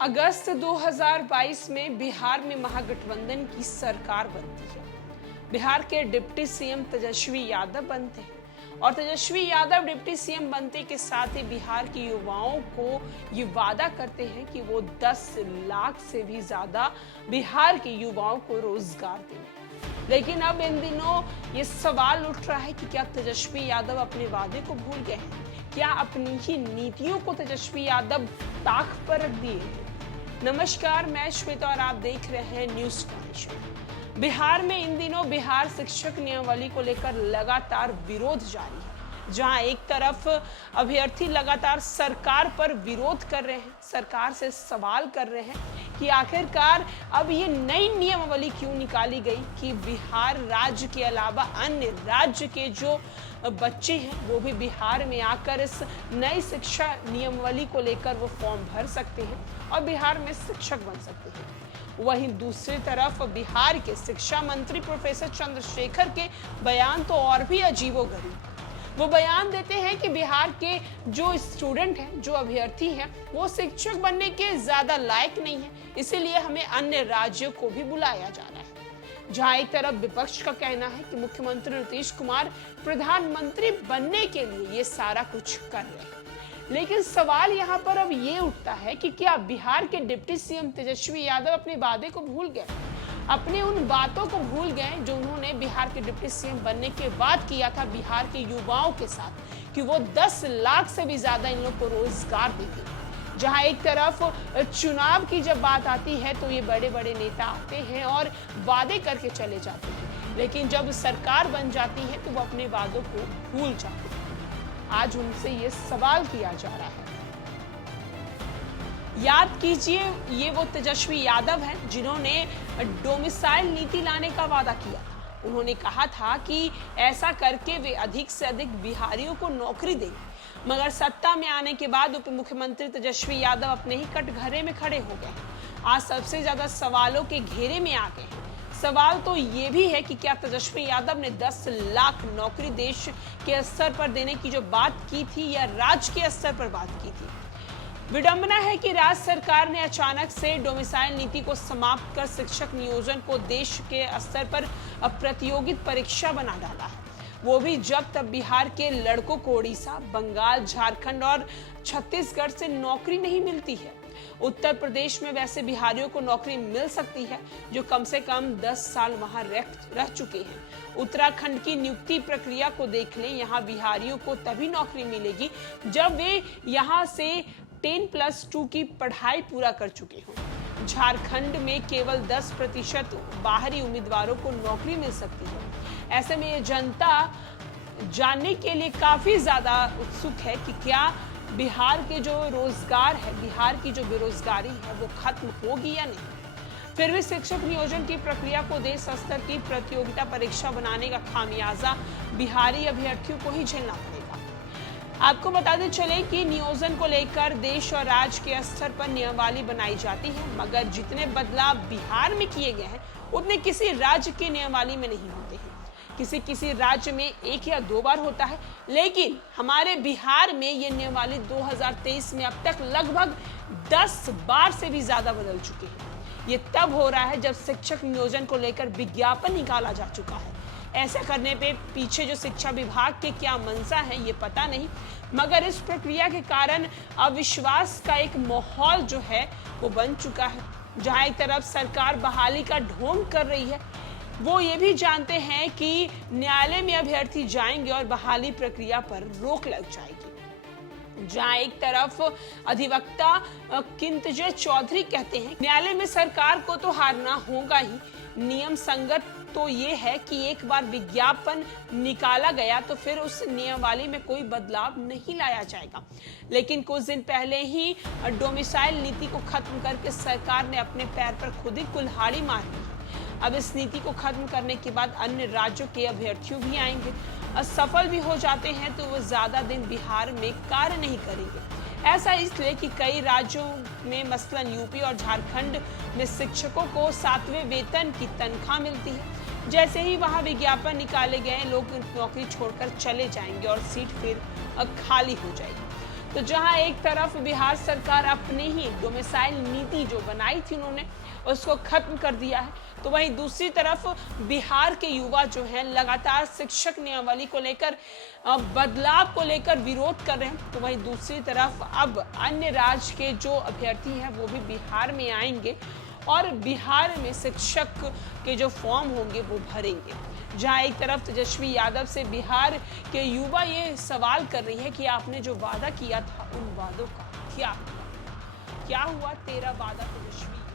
अगस्त 2022 में बिहार में महागठबंधन की सरकार बनती है। बिहार के डिप्टी सीएम तेजस्वी यादव बनते हैं और तेजस्वी यादव डिप्टी सीएम बनते के साथ ही बिहार के युवाओं को ये वादा करते हैं कि वो 10 लाख से भी ज्यादा बिहार के युवाओं को रोजगार देंगे। लेकिन अब इन दिनों ये सवाल उठ रहा है कि क्या तेजस्वी यादव अपने वादे को भूल गए हैं? क्या अपनी ही नीतियों को तेजस्वी यादव ताक पर रख दिए हैं? नमस्कार, मैं श्वेता और आप देख रहे हैं न्यूज कॉर्नर। बिहार में इन दिनों बिहार शिक्षक नियमावली को लेकर लगातार विरोध जारी है, जहां एक तरफ अभ्यर्थी लगातार सरकार पर विरोध कर रहे हैं, सरकार से सवाल कर रहे हैं कि आखिरकार अब ये नई नियमावली क्यों निकाली गई कि बिहार राज्य के अलावा अन्य राज्य के जो बच्चे हैं वो भी बिहार में आकर इस नई शिक्षा नियमावली को लेकर वो फॉर्म भर सकते हैं और बिहार में शिक्षक बन सकते हैं। वहीं दूसरी तरफ बिहार के शिक्षा मंत्री प्रोफेसर चंद्रशेखर के बयान तो और भी अजीबोगरीब। वो बयान देते हैं कि बिहार के जो स्टूडेंट हैं, जो अभ्यर्थी हैं, वो शिक्षक बनने के ज्यादा लायक नहीं है, इसीलिए हमें अन्य राज्यों को भी बुलाया जा रहा है। जहां एक तरफ विपक्ष का कहना है कि मुख्यमंत्री नीतीश कुमार प्रधानमंत्री बनने के लिए ये सारा कुछ कर रहे हैं, लेकिन सवाल यहाँ पर अब ये उठता है कि क्या बिहार के डिप्टी सीएम तेजस्वी यादव अपने वादे को भूल गए, अपने उन बातों को भूल गए जो उन्होंने बिहार के डिप्टी सीएम बनने के बाद किया था बिहार के युवाओं के साथ, कि वो 10 लाख से भी ज्यादा इन लोगों को रोजगार देंगे। जहां एक तरफ चुनाव की जब बात आती है तो ये बड़े बड़े नेता आते हैं और वादे करके चले जाते हैं, लेकिन जब सरकार बन जाती है तो वो अपने वादों को भूल जाते हैं। आज उनसे ये सवाल किया जा रहा है। याद कीजिए, ये वो तेजस्वी यादव हैं जिन्होंने डोमिसाइल नीति लाने का वादा किया था। उन्होंने कहा था कि ऐसा करके वे अधिक से अधिक बिहारियों को नौकरी देंगे, मगर सत्ता में आने के बाद उप मुख्यमंत्री तेजस्वी यादव अपने ही कटघरे में खड़े हो गए। आज सबसे ज्यादा सवालों के घेरे में आ गए हैं। सवाल तो ये भी है कि क्या तेजस्वी यादव ने 10 लाख नौकरी देश के स्तर पर देने की जो बात की थी या राज्य के स्तर पर बात की थी? विडंबना है कि राज्य सरकार ने अचानक से डोमिसाइल नीति को समाप्त कर शिक्षक नियोजन को देश के स्तर पर प्रतियोगित परीक्षा बना डाला है, वो भी जब तब बिहार के लड़कों को उड़ीसा, बंगाल, झारखंड और छत्तीसगढ़ से नौकरी नहीं मिलती है। उत्तर प्रदेश में वैसे बिहारियों को नौकरी मिल सकती है जो कम से कम 10 साल वहां रह चुके हैं। उत्तराखंड की नियुक्ति प्रक्रिया को देख लें, यहाँ बिहारियों को तभी नौकरी मिलेगी जब वे यहाँ से 10+2 की पढ़ाई पूरा कर चुके हों। झारखंड में केवल 10% बाहरी उम्मीदवारों को नौकरी मिल सकती है। ऐसे में ये जनता जानने के लिए काफी ज्यादा उत्सुक है कि क्या बिहार के जो रोजगार है, बिहार की जो बेरोजगारी है, वो खत्म होगी या नहीं। फिर भी शिक्षक नियोजन की प्रक्रिया को देश स्तर की प्रतियोगिता परीक्षा बनाने का खामियाजा बिहारी अभ्यर्थियों को ही झेलना पड़ेगा। आपको बताते चले कि नियोजन को लेकर देश और राज्य के स्तर पर नियमावली बनाई जाती है, मगर जितने बदलाव बिहार में किए गए हैं उतने किसी राज्य की नियमावली में नहीं होते हैं। किसी राज्य में 1 या 2 बार होता है, लेकिन हमारे बिहार में ये नियमावली 2023 में अब तक लगभग 10 बार से भी ज्यादा बदल चुके हैं। ये तब हो रहा है जब शिक्षक नियोजन को लेकर विज्ञापन निकाला जा चुका है। ऐसा करने पे पीछे जो शिक्षा विभाग के क्या मंशा है ये पता नहीं, मगर इस प्रक्रिया के कारण अविश्वास का एक माहौल जो है वो बन चुका है। जहां एक तरफ सरकार बहाली का ढोंग कर रही है, वो ये भी जानते हैं कि न्यायालय में अभ्यर्थी जाएंगे और बहाली प्रक्रिया पर रोक लग जाएगी। जहां एक तरफ अधिवक्ता किंतजय चौधरी कहते हैं न्यायालय में सरकार को तो हारना होगा ही, नियम संगत तो ये है कि एक बार विज्ञापन निकाला गया तो फिर उस नियमावली में कोई बदलाव नहीं लाया जाएगा। लेकिन कुछ दिन पहले ही डोमिसाइल नीति को खत्म करके सरकार ने अपने पैर पर खुद ही कुल्हाड़ी मार ली। अब इस नीति को खत्म करने के बाद अन्य राज्यों के अभ्यर्थियों भी आएंगे, असफल भी हो जाते हैं तो वो ज्यादा दिन बिहार में कार्य नहीं करेंगे। ऐसा इसलिए कि कई राज्यों में मसलन यूपी और झारखंड में शिक्षकों को 7वें वेतन की तनख्वाह मिलती है। जैसे ही वहां विज्ञापन निकाले गए, लोग नौकरी छोड़कर चले जाएंगे और सीट फिर खाली हो जाएगी। तो जहां एक तरफ बिहार सरकार अपने ही डोमिसाइल नीति जो बनाई थी उन्होंने उसको खत्म कर दिया है, तो वहीं दूसरी तरफ बिहार के युवा जो हैं लगातार शिक्षक नियमावली को लेकर बदलाव को लेकर विरोध कर रहे हैं। तो वहीं दूसरी तरफ अब अन्य राज्य के जो अभ्यर्थी हैं वो भी बिहार में आएंगे और बिहार में शिक्षक के जो फॉर्म होंगे वो भरेंगे। जहां एक तरफ तेजस्वी यादव से बिहार के युवा ये सवाल कर रही है कि आपने जो वादा किया था उन वादों का क्या हुआ? क्या हुआ तेरा वादा तेजस्वी?